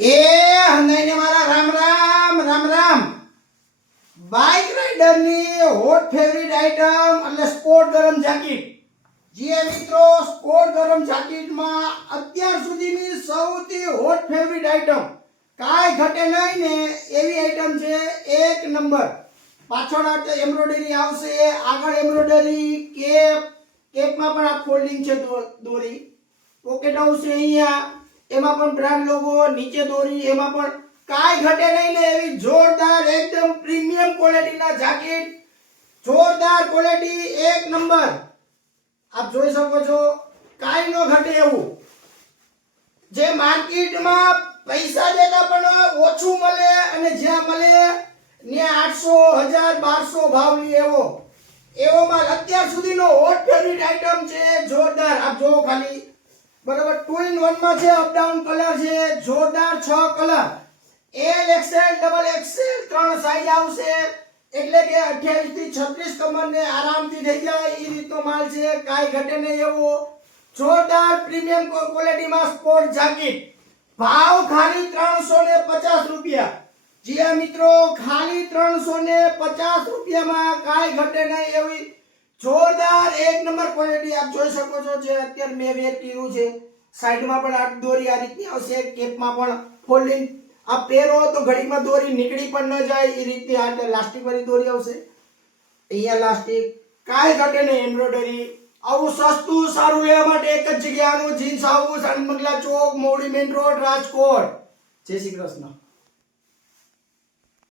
એ હંધાઈને મારા Ram Ram Ram Ram. Bike rider ની hot favourite item એટલે સ્પોર્ટ ગરમ જાકીટ. જે મિત્રો સ્પોર્ટ ગરમ જાકીટમાં અત્યાર સુધીની સૌથી હોટ ફેવરિટ આઈટમ કાંઈ ઘટે નહીં ને એવી આઈટમ છે. એક નંબર. પાછળ એમ્બ્રોઇડરી આવશે, આગળ એમ્બ્રોઇડરી, કેપમાં પણ આ ફોલ્ડિંગ છે દોરી, પોકેટ આવશે અહીંયા, એમાં પણ બ્રાન્ડ લોગો, નીચે દોરી, એમાં પણ કાંઈ ઘટે નહીં ને એવી જોરદાર એકદમ પ્રીમિયમ ક્વોલિટીના જાકેટ. જોરદાર ક્વોલિટી, એક નંબર. આપ જોઈ શકો છો, કાંઈ નો ઘટે એવું. જે માર્કેટમાં પૈસા દેતા પણ ઓછું મળે અને જ્યાં મળે ને 800, 1000, 1200 ભાવ લે એવો માલ અત્યાર સુધીનો હોટ ફેવરિટ આઈટમ છે. જોરદાર. આપ જો ખાલી બરાબર 2 in 1 માં છે. અપડાઉન કલર છે. જોરદાર 6 colour. L XL, double XL 3 size આવશે. એટલે કે 28 થી 36 કમરને આરામથી થઈ જાય એ રીતનો માલ છે. કાંઈ ઘટે નહીં એવો જોરદાર પ્રીમિયમ ક્વોલિટીમાં સ્પોર્ટ જાકેટ. ભાવ ખાલી 350 રૂપિયા. જી મિત્રો, ખાલી 350 રૂપિયામાં કાંઈ ઘટે નહીં એવી જોરદાર એક નંબર ક્વોલિટી આપ જોઈ શકો છો. જે અત્યારે મેં વેર કર્યું છે. સાઈડમાં પણ આ દોરી આ રીતની આવશે, કેપમાં પણ ફોલ્ડિંગ. આ પહેરો તો ઘડીમાં દોરી નીકળી પણ ન જાય એ રીતની આ લાસ્ટિક વાળી દોરી આવશે. અહીંયા લાસ્ટિક, કાંઈ ઘટે નહીં. એમ્બ્રોઇડરી. આવું સસ્તું સારું લેવા માટે એક જ જગ્યાનું જીન્સ હાઉસ, અનમગલા ચોક, મોવડી મેઇન રોડ, રાજકોટ. જય શ્રી કૃષ્ણ.